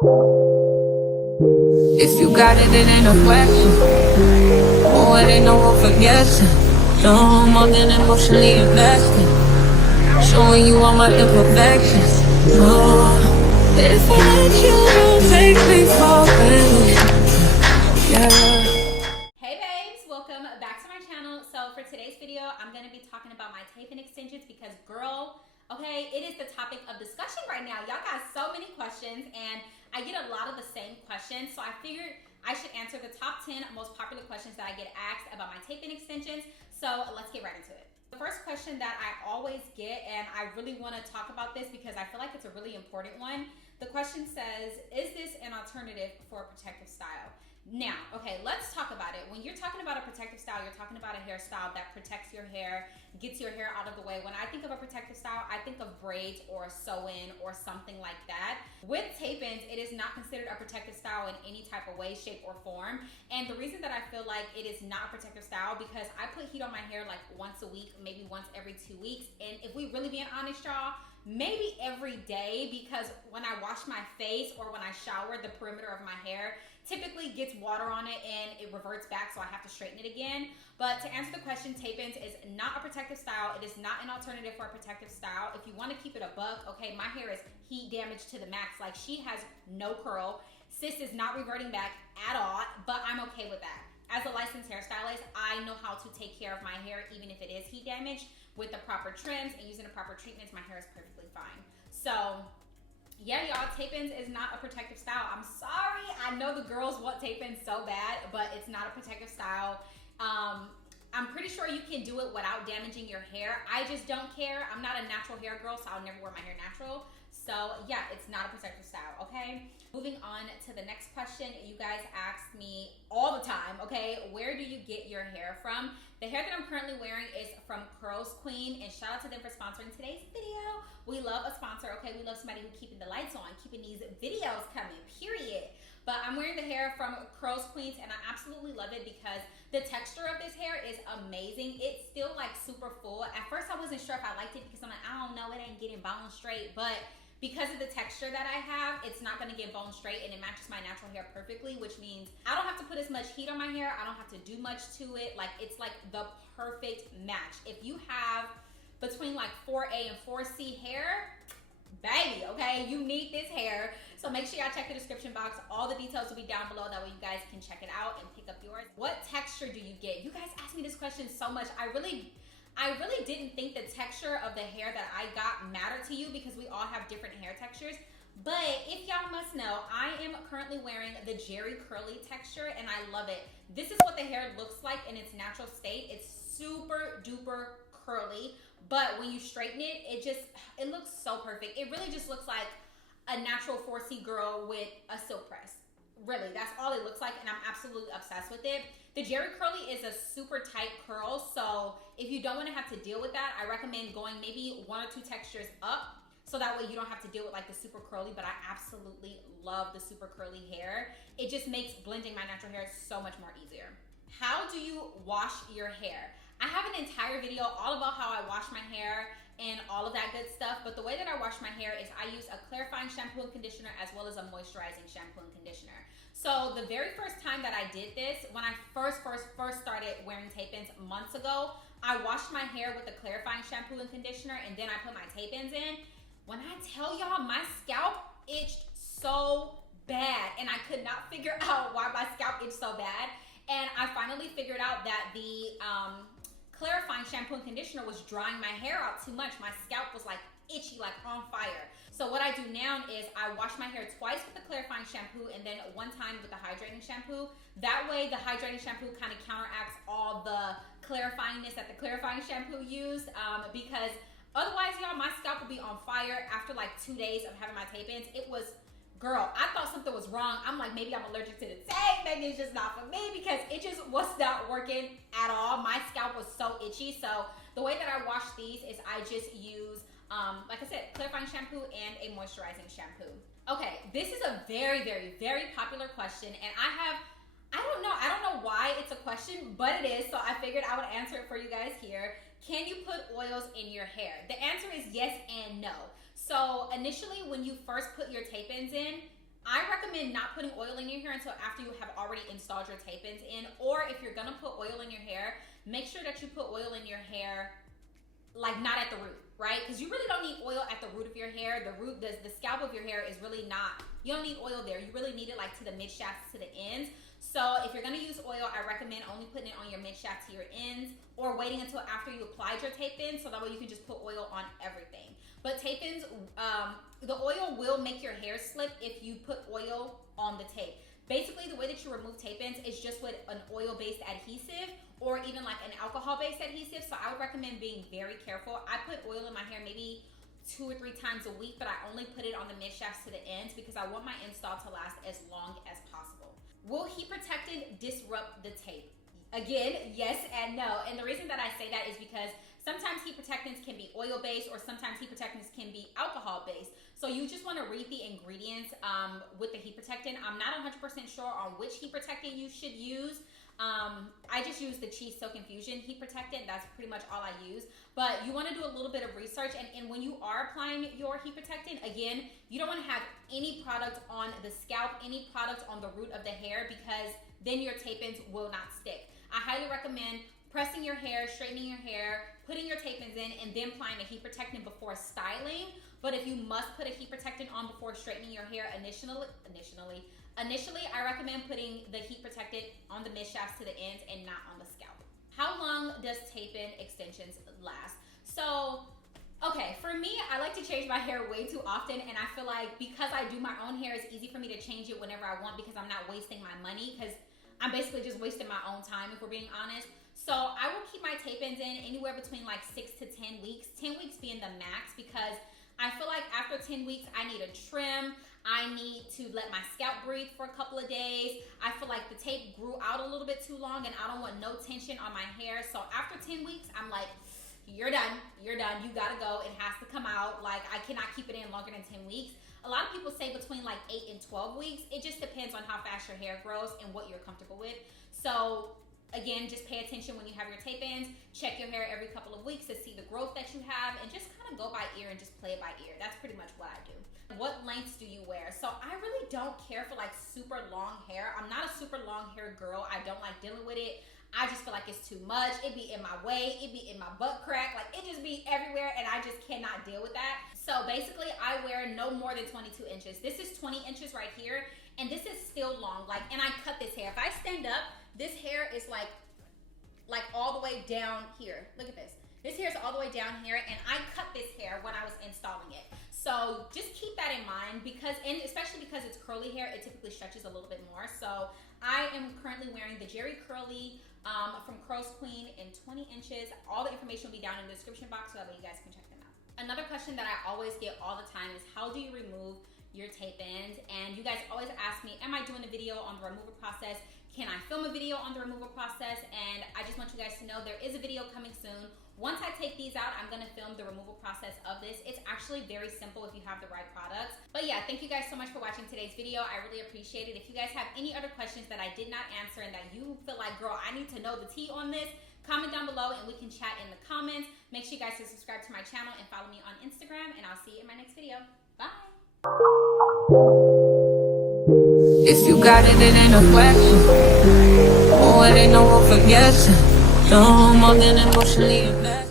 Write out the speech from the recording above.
If you got it, it ain't a question. Oh, it ain't no room for guessing. No more than emotionally invested. Showing you all my imperfections. Oh, if I let you, don't make me fall back. Yeah. Hey babes, welcome back to my channel. So for today's video, I'm going to be talking about my tape-in extensions because girl, okay, it is the topic of discussion right now. Y'all got so many questions and I get a lot of the same questions. So I figured I should answer the top 10 most popular questions that I get asked about my tape-in extensions. So let's get right into it. The first question that I always get, and I really want to talk about this because I feel like it's a really important one. The question says, is this an alternative for a protective style? Now, okay, let's talk about it. When you're talking about a protective style, you're talking about a hairstyle that protects your hair, gets your hair out of the way. When I think of a protective style, I think of braids or a sew-in or something like that. With tape-ins, it is not considered a protective style in any type of way, shape, or form. And the reason that I feel like it is not a protective style because I put heat on my hair like once a week, maybe once every 2 weeks. And if we really being honest, y'all, maybe every day, because when I wash my face or when I shower, the perimeter of my hair typically gets water on it and it reverts back, so I have to straighten it again. But to answer the question, tape-ins is not a protective style. It is not an alternative for a protective style. If you want to keep it a buck, okay, my hair is heat damaged to the max. Like, she has no curl. Sis is not reverting back at all, but I'm okay with that. As a licensed hairstylist, I know how to take care of my hair even if it is heat damaged. With the proper trims and using the proper treatments, my hair is perfectly fine. So yeah, y'all, tape-ins is not a protective style. I'm sorry. I know the girls want tape-ins so bad, but it's not a protective style. I'm pretty sure you can do it without damaging your hair. I just don't care. I'm not a natural hair girl, so I'll never wear my hair natural. So yeah, it's not a protective style, okay? Moving on to the next question. You guys ask me all the time, okay, where do you get your hair from? The hair that I'm currently wearing is from CURLSQUEEN, and shout out to them for sponsoring today's video. We love a sponsor, okay? We love somebody who's keeping the lights on, keeping these videos coming, period. But I'm wearing the hair from CURLSQUEEN, and I absolutely love it because the texture of this hair is amazing. It's still like super full. At first I wasn't sure if I liked it because I'm like, I don't know, it ain't getting bone straight, but because of the texture that I have, it's not gonna get bone straight and it matches my natural hair perfectly, which means I don't have to put as much heat on my hair. I don't have to do much to it. Like, it's like the perfect match. If you have between like 4A and 4C hair, baby, okay, you need this hair. So make sure y'all check the description box. All the details will be down below. That way you guys can check it out and pick up yours. What texture do you get? You guys ask me this question so much. I really didn't think the texture of the hair that I got mattered to you because we all have different hair textures. But if y'all must know, I am currently wearing the Jerry Curly texture and I love it. This is what the hair looks like in its natural state. It's super duper curly, but when you straighten it, it looks so perfect. It really just looks like a natural 4C girl with a silk press. Really, that's all it looks like, and I'm absolutely obsessed with it. The Jerry Curly is a super tight curl, so if you don't want to have to deal with that, I recommend going maybe 1 or 2 textures up, so that way you don't have to deal with like the super curly, but I absolutely love the super curly hair. It just makes blending my natural hair so much more easier. How do you wash your hair? I have an entire video all about how I wash my hair and all of that good stuff, but the way that I wash my hair is I use a clarifying shampoo and conditioner as well as a moisturizing shampoo and conditioner. So the very first time that I did this, when I first started wearing tape-ins months ago, I washed my hair with the clarifying shampoo and conditioner and then I put my tape-ins in. When I tell y'all, my scalp itched so bad and I could not figure out why my scalp itched so bad. And I finally figured out that the clarifying shampoo and conditioner was drying my hair out too much. My scalp was like itchy, like on fire. So what I do now is I wash my hair twice with the clarifying shampoo and then 1 time with the hydrating shampoo. That way the hydrating shampoo kind of counteracts all the clarifyingness that the clarifying shampoo used, because otherwise, y'all, my scalp will be on fire after like 2 days of having my tape-ins. It was, girl, I thought something was wrong. I'm like, maybe I'm allergic to the tape. Maybe it's just not for me because it just was not working at all. My scalp was so itchy. So the way that I wash these is I just use, like I said, clarifying shampoo and a moisturizing shampoo. Okay, this is a very, very, very popular question. And I don't know why it's a question, but it is. So I figured I would answer it for you guys here. Can you put oils in your hair? The answer is yes and no. So initially, when you first put your tape-ins in, I recommend not putting oil in your hair until after you have already installed your tape-ins in, or if you're gonna put oil in your hair, make sure that you put oil in your hair like not at the root, right? Because you really don't need oil at the root of your hair. The root, the scalp of your hair is really not, you don't need oil there. You really need it like to the mid shafts to the ends. So if you're gonna use oil, I recommend only putting it on your mid shaft to your ends, or waiting until after you applied your tape-in, so that way you can just put oil on everything. But tape-ins, the oil will make your hair slip if you put oil on the tape. Basically, the way that you remove tape-ins is just with an oil-based adhesive or even like an alcohol-based adhesive. So I would recommend being very careful. I put oil in my hair maybe 2 or 3 times a week, but I only put it on the mid shafts to the ends because I want my install to last as long as possible. Will heat protectant disrupt the tape? Again, yes and no. And the reason that I say that is because sometimes heat protectants can be oil-based, or sometimes heat protectants can be alcohol-based. So you just want to read the ingredients with the heat protectant. I'm not 100% sure on which heat protectant you should use. I just use the Cheese Silk Infusion heat protectant. That's pretty much all I use. But you want to do a little bit of research. And when you are applying your heat protectant, again, you don't want to have any product on the scalp, any product on the root of the hair, because then your tape-ins will not stick. I highly recommend pressing your hair, straightening your hair, putting your tape-ins in, and then applying a heat protectant before styling. But if you must put a heat protectant on before straightening your hair initially, I recommend putting the heat protectant on the mid shafts to the ends and not on the scalp. How long does tape-in extensions last? So, okay, for me, I like to change my hair way too often, and I feel like because I do my own hair, it's easy for me to change it whenever I want because I'm not wasting my money, because I'm basically just wasting my own time, if we're being honest. So I will keep my tape-ins in anywhere between like 6 to 10 weeks, 10 weeks being the max, because I feel like after 10 weeks, I need a trim. I need to let my scalp breathe for a couple of days. I feel like the tape grew out a little bit too long and I don't want no tension on my hair. So after 10 weeks, I'm like, you're done, you gotta go. It has to come out. Like, I cannot keep it in longer than 10 weeks. A lot of people say between like 8 and 12 weeks. It just depends on how fast your hair grows and what you're comfortable with. So again, just pay attention when you have your tape-ins. Check your hair every couple of weeks to see the growth that you have, and just kind of go by ear and just play it by ear. That's pretty much what I do. What lengths do you wear? So I really don't care for like super long hair. I'm not a super long hair girl. I don't like dealing with it. I just feel like it's too much. It be in my way, it be in my butt crack, like it just be everywhere, and I just cannot deal with that. So basically I wear no more than 22 inches. This is 20 inches right here, and this is still long, like, and I cut this hair. If I stand up, this hair is like all the way down here. Look at this. This hair is all the way down here, and I cut this hair when I was installing it. So just keep that in mind, because, and especially because it's curly hair, it typically stretches a little bit more. So I am currently wearing the Jerry Curly from CURLSQUEEN in 20 inches. All the information will be down in the description box, so that way you guys can check them out. Another question that I always get all the time is, how do you remove your tape-ins? And you guys always ask me, am I doing a video on the removal process? Can I film a video on the removal process? And I just want you guys to know there is a video coming soon. Once I take these out, I'm gonna film the removal process of this. It's actually very simple if you have the right products. But yeah, thank you guys so much for watching today's video. I really appreciate it. If you guys have any other questions that I did not answer and that you feel like, girl, I need to know the tea on this, comment down below and we can chat in the comments. Make sure you guys subscribe to my channel and follow me on Instagram, and I'll see you in my next video. Bye. If you got it, it ain't a question. Oh, it ain't no room for guessing. No more than emotionally invested.